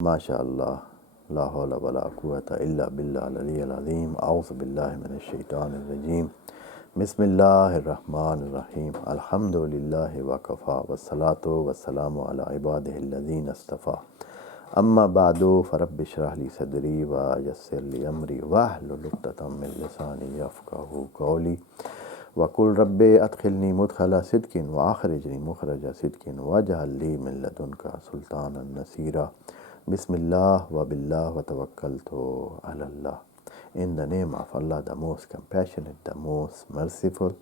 MashaAllah, La hawla wa la quwwata illa billah al-aliyyil azim. A'udhu billahi minash shaitanir rajim. Bismillahir rahmanir rahim. Alhamdulillahi wa kafa. Wassalatu wassalamu ala ibadihi alladhina istafa. Amma ba'du, farabbi shrah li sadri wa yassir li amri wahlul 'uqdatam min lisani yafqahu qawli. Wa qul rabbi adkhilni mudkhala sidqin wa akhrijni mukhraja sidqin waj'al li min ladunka sultanan nasira. Bismillah wa billah wa tawakkaltu ala Allah. In the name of Allah, the most compassionate, the most merciful.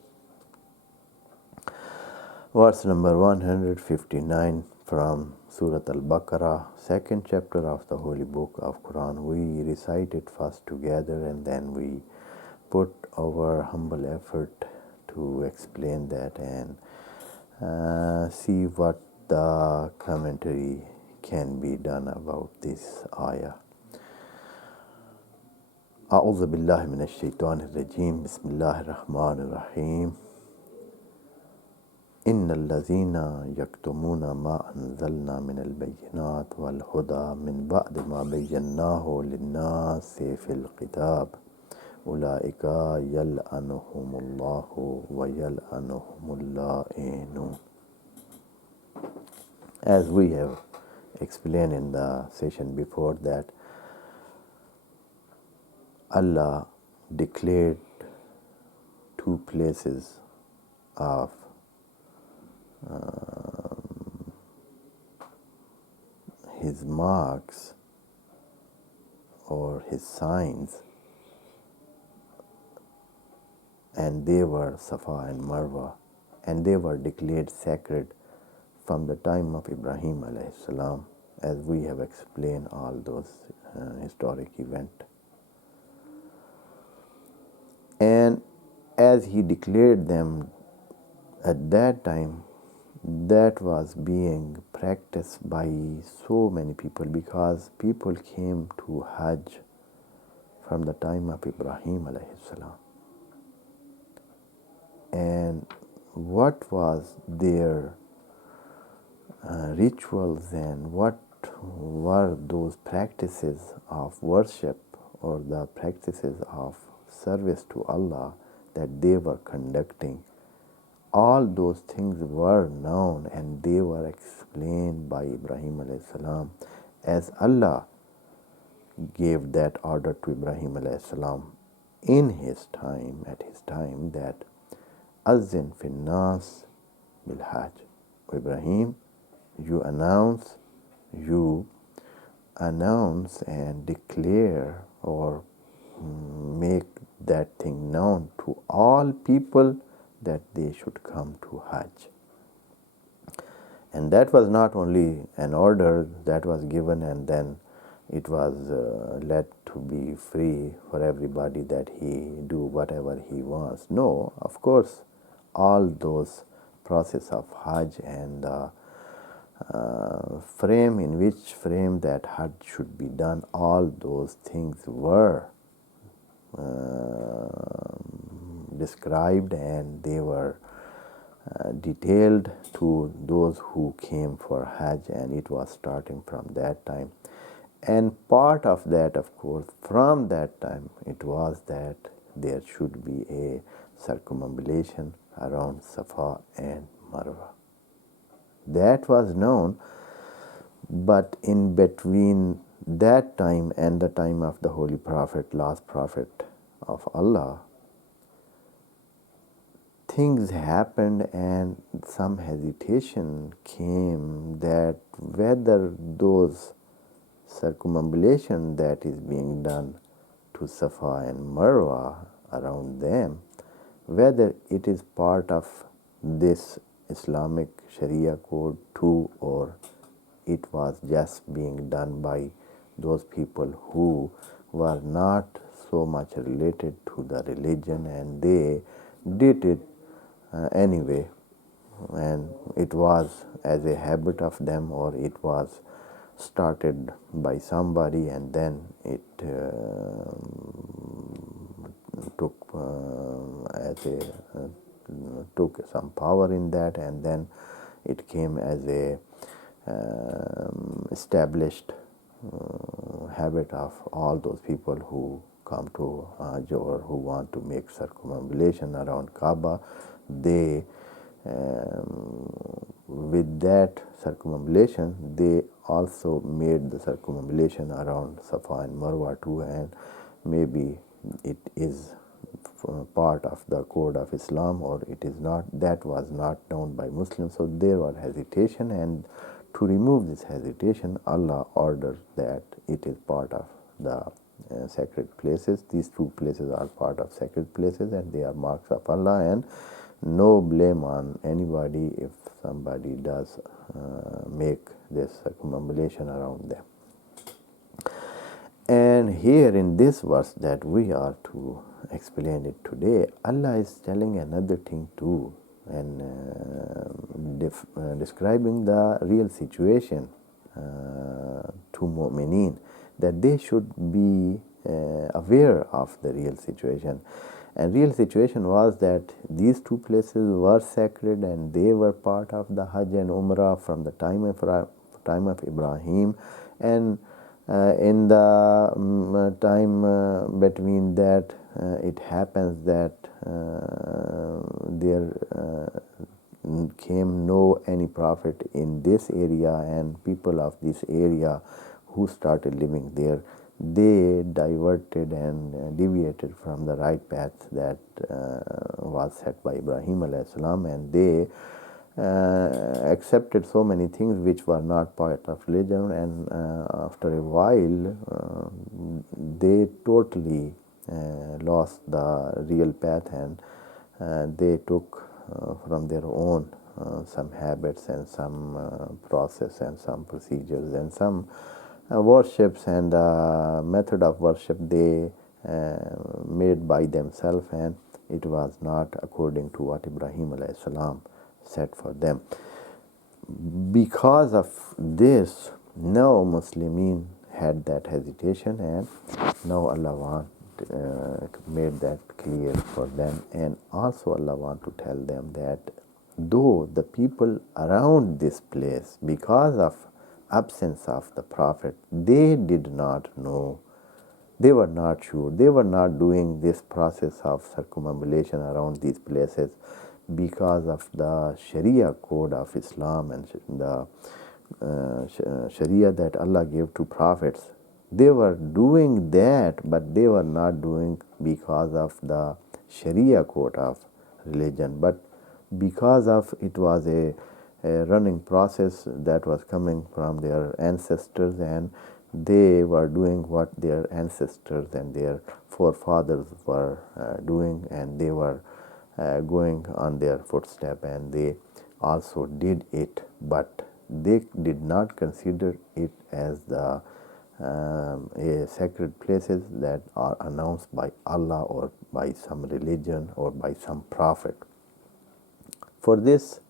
Verse number 159 from Surah Al-Baqarah, second chapter of the Holy Book of Quran. We recite it first together and then we put our humble effort to explain that and see what the commentary can be done about this ayah. A'udhu billahi minash shaitanir rajim. Bismillahir rahmanir rahim. Innal ladhina yaktumuna ma anzalna minal bayyinat wal huda min ba'di ma bayyannahu lin-nasi fil kitab ulaika yal'anuhumullahu wa yal'anuhumul la'inun. As we have explained in the session before, that Allah declared two places of His marks or His signs, and they were Safa and Marwa, and they were declared sacred from the time of Ibrahim alayhi salam, as we have explained all those historic events. And as He declared them at that time, that was being practiced by so many people, because people came to Hajj from the time of Ibrahim alayhi salam. And what was their rituals and what were those practices of worship or the practices of service to Allah that they were conducting, all those things were known and they were explained by Ibrahim alayhi salam, as Allah gave that order to Ibrahim alayhi salam in his time, at his time, that Azzin fin nas bil hajj. Ibrahim, you announce and declare or make that thing known to all people that they should come to Hajj. And that was not only an order that was given and then it was let to be free for everybody that he do whatever he wants. No, of course, all those process of Hajj and the frame in which frame that Hajj should be done, all those things were described and they were detailed to those who came for Hajj, and it was starting from that time. And part of that, of course, from that time, it was that there should be a circumambulation around Safa and Marwa. That was known, but in between that time and the time of the Holy Prophet, last Prophet of Allah, things happened and some hesitation came that whether those circumambulation that is being done to Safa and Marwa around them, whether it is part of this Islamic Sharia code too, or it was just being done by those people who were not so much related to the religion and they did it anyway, and it was as a habit of them, or it was started by somebody and then it took some power in that, and then it came as a established habit of all those people who come to Hajj or who want to make circumambulation around Kaaba. They with that circumambulation, they also made the circumambulation around Safa and Marwa too, and maybe it is part of the code of Islam or it is not. That was not known by Muslims, so there was hesitation, and to remove this hesitation, Allah ordered that it is part of the sacred places. These two places are part of sacred places and they are marks of Allah, and no blame on anybody if somebody does make this circumambulation around them. And here in this verse that we are to explain it today, Allah is telling another thing too, and describing the real situation to mu'mineen, that they should be aware of the real situation. And real situation was that these two places were sacred and they were part of the Hajj and Umrah from the time of Ibrahim, and in the time between that it happens that there came no any prophet in this area, and people of this area who started living there, they diverted and deviated from the right path that was set by Ibrahim alayhi salam, and they accepted so many things which were not part of religion, and after a while they totally lost the real path, and they took from their own some habits and some process and some procedures and some worships and method of worship they made by themselves, and it was not according to what Ibrahim alayhi salam set for them. Because of this, now Muslimin had that hesitation, and now Allah made that clear for them, and also Allah want to tell them that though the people around this place, because of absence of the Prophet, they did not know, they were not sure, they were not doing this process of circumambulation around these places because of the Sharia code of Islam and the Sharia that Allah gave to prophets. They were doing that, but they were not doing because of the Sharia code of religion, but because of it was a running process that was coming from their ancestors, and they were doing what their ancestors and their forefathers were doing, and they were going on their footstep, and they also did it, but they did not consider it as the a sacred places that are announced by Allah or by some religion or by some prophet. For this,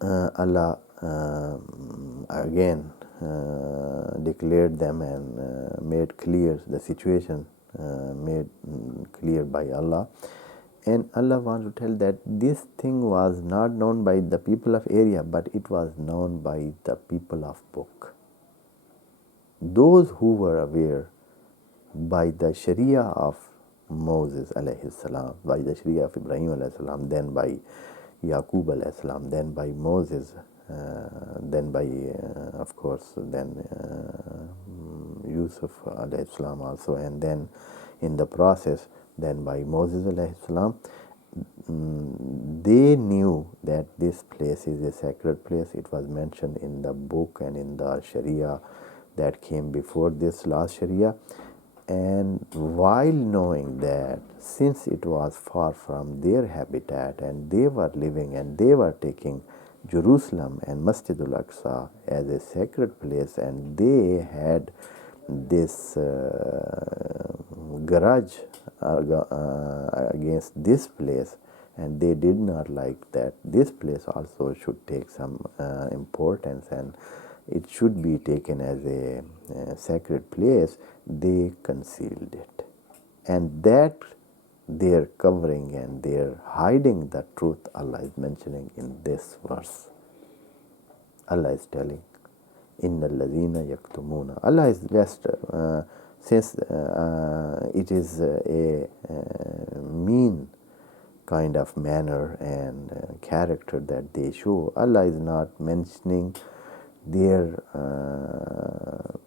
Allah again declared them and made clear the situation, made clear by Allah. And Allah wants to tell that this thing was not known by the people of area, but it was known by the people of book. Those who were aware by the Sharia of Moses alayhi salam, by the Sharia of Ibrahim alayhi salam, then by Yaqub alayhi salam, then by Moses, then by of course then Yusuf alayhi salam also, and then in the process then by Moses alayhi salam. They knew that this place is a sacred place. It was mentioned in the book and in the Sharia that came before this last Sharia. And while knowing that, since it was far from their habitat and they were living and they were taking Jerusalem and Masjidul Aqsa as a sacred place, and they had this grudge against this place, and they did not like that this place also should take some importance and it should be taken as a sacred place, they concealed it. And that their covering and their hiding the truth, Allah is mentioning in this verse. Allah is telling, Inna alladhina yaktumuna. Allah is just, since it is a mean kind of manner and character that they show, Allah is not mentioning their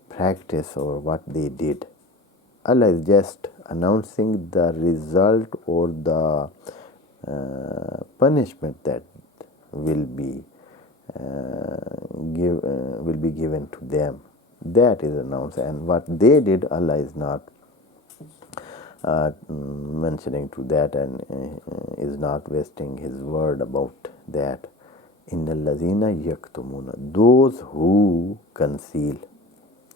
practice or what they did. Allah is just announcing the result or the punishment that will be given to them. That is announced, and what they did, Allah is not mentioning to that, and is not wasting His word about that. Inna allazina yaktumuna, those who conceal.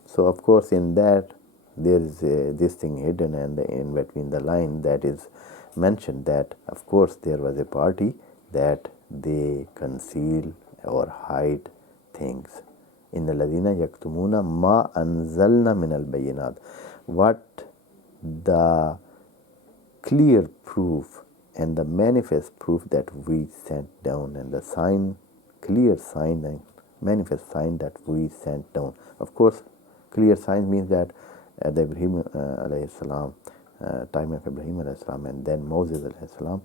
So of course in that there is this thing hidden, and in between the line that is mentioned that of course there was a party that they conceal or hide things. Inna alladhina yaktumuna ma anzalna min al-bayyinat, what the clear proof and the manifest proof that we sent down, and the sign, clear sign and manifest sign that we sent down. Of course, clear sign means that at the Ibrahim alayhi salam, time of Ibrahim alayhi salam, and then Moses alayhi salam,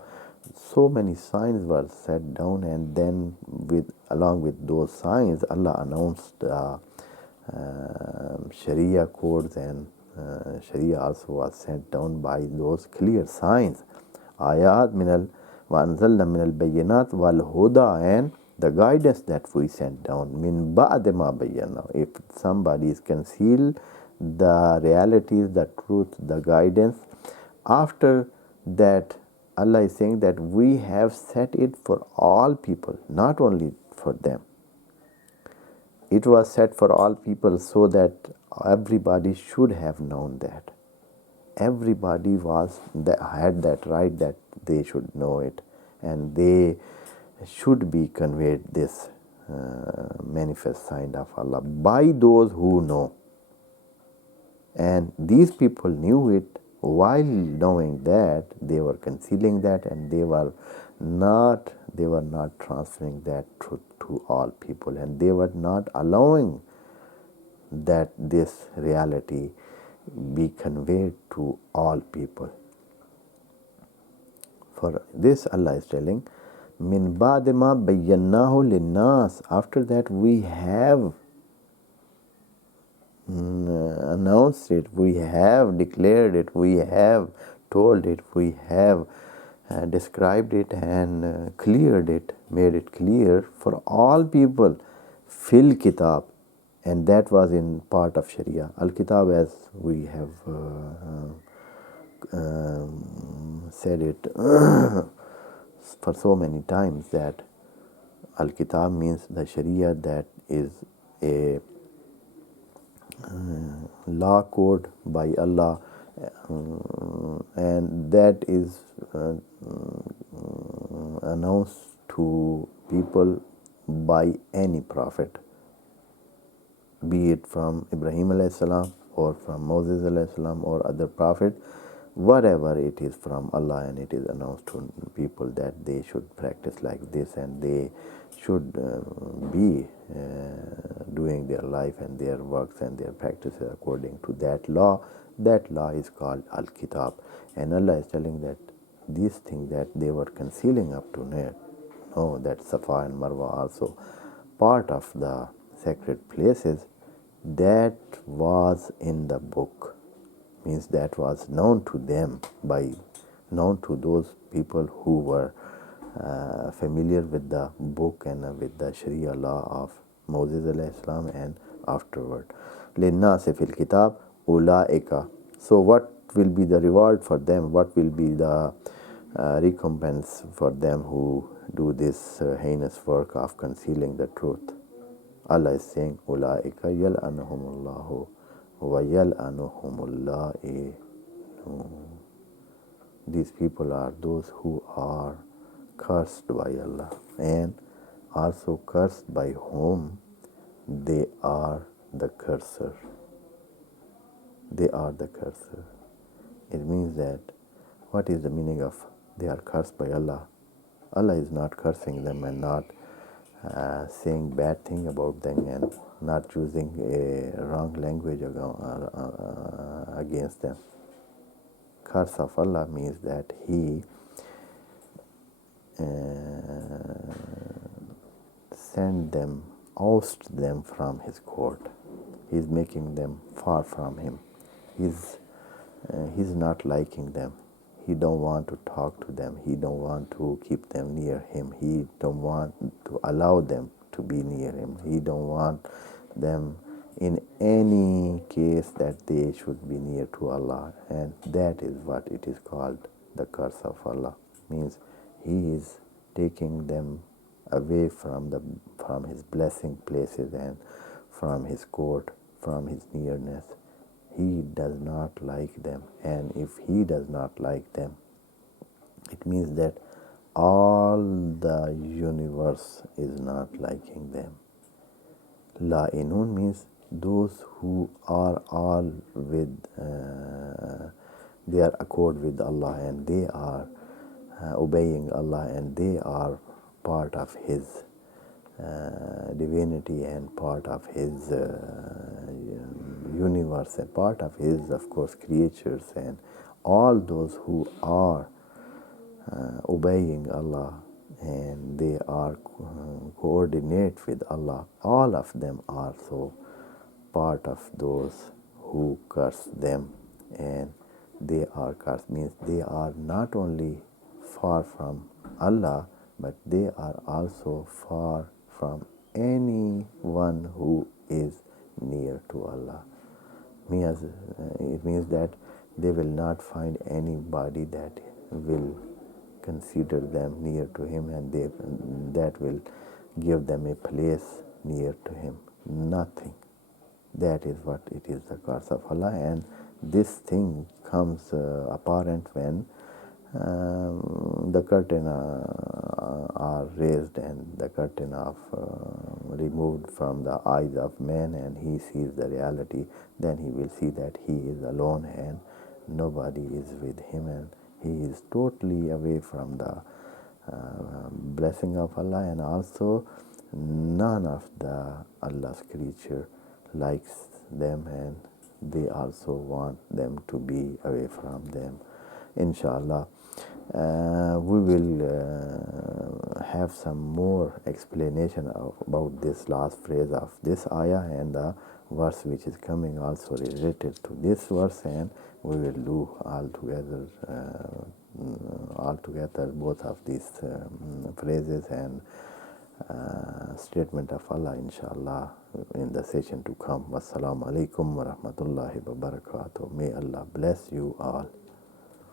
so many signs were set down, and then along with those signs, Allah announced Sharia codes, and Sharia also was sent down by those clear signs. Ayat minal wa anzalna minal bayyinat wal huda, and the guidance that we sent down. Min ba'de ma bayyana. If somebody is concealed the realities, the truth, the guidance, after that Allah is saying that we have set it for all people, not only for them. It was set for all people so that everybody should have known that. Everybody had that right that they should know it, and they should be conveyed this manifest sign of Allah by those who know. And these people knew it. While knowing that, they were concealing that, and they were not transferring that truth to all people, and they were not allowing that this reality be conveyed to all people. For this Allah is telling, min ba'de ma bayyannahu linnas, after that we have announced it, we have declared it, we have told it, we have described it and cleared it, made it clear for all people. Fil kitab, and that was in part of Sharia. Al-Kitab, as we have said it for so many times, that Al-Kitab means the Sharia, that is a law code by Allah, and that is announced to people by any prophet, be it from Ibrahim alayhi salam or from Moses alayhi salam or other prophet, whatever it is from Allah, and it is announced to people that they should practice like this, and they should be doing their life and their works and their practices according to that law. That law is called Al-Kitab. And Allah is telling that these things that they were concealing up to now, that Safa and Marwa also part of the sacred places, that was in the book, means that was known to them, known to those people who were familiar with the book and with the Sharia law of Moses alayhi salam and afterward. Linnasi fil kitab ulaika. So what will be the reward for them? What will be the recompense for them who do this heinous work of concealing the truth? Allah is saying, ulaika yal'anuhumullahu wa yal'anuhumul. These people are those who are cursed by Allah, and also cursed by whom they are the cursor. They are the cursor. It means that, what is the meaning of they are cursed by Allah? Allah is not cursing them and not saying bad thing about them and not using a wrong language against them. Curse of Allah means that He send them, oust them from His court. He's making them far from Him. He's not liking them. He don't want to talk to them. He don't want to keep them near Him. He don't want to allow them to be near Him. He don't want them in any case that they should be near to Allah. And that is what it is called the curse of Allah. Means He is taking them away from His blessing places and from His court, from His nearness. He does not like them, and if He does not like them, it means that all the universe is not liking them. La'inun means those who are all with, they are accord with Allah, and they are obeying Allah, and they are part of His divinity and part of His universe and part of His, of course, creatures, and all those who are obeying Allah and they are coordinate with Allah, all of them are so part of those who curse them, and they are cursed means they are not only far from Allah, but they are also far from anyone who is near to Allah. It means that they will not find anybody that will consider them near to Him, and that will give them a place near to Him. Nothing. That is what it is, the curse of Allah, and this thing comes apparent when the curtain are raised and the curtain of removed from the eyes of man, and he sees the reality. Then he will see that he is alone and nobody is with him, and he is totally away from the blessing of Allah, and also none of the Allah's creature likes them, and they also want them to be away from them. Inshallah, we will have some more explanation about this last phrase of this ayah and the verse which is coming also related to this verse, and we will do all together both of these phrases and statement of Allah, inshallah, in the session to come. Wassalamu alaikum wa rahmatullahi wa barakatuh. May Allah bless you all.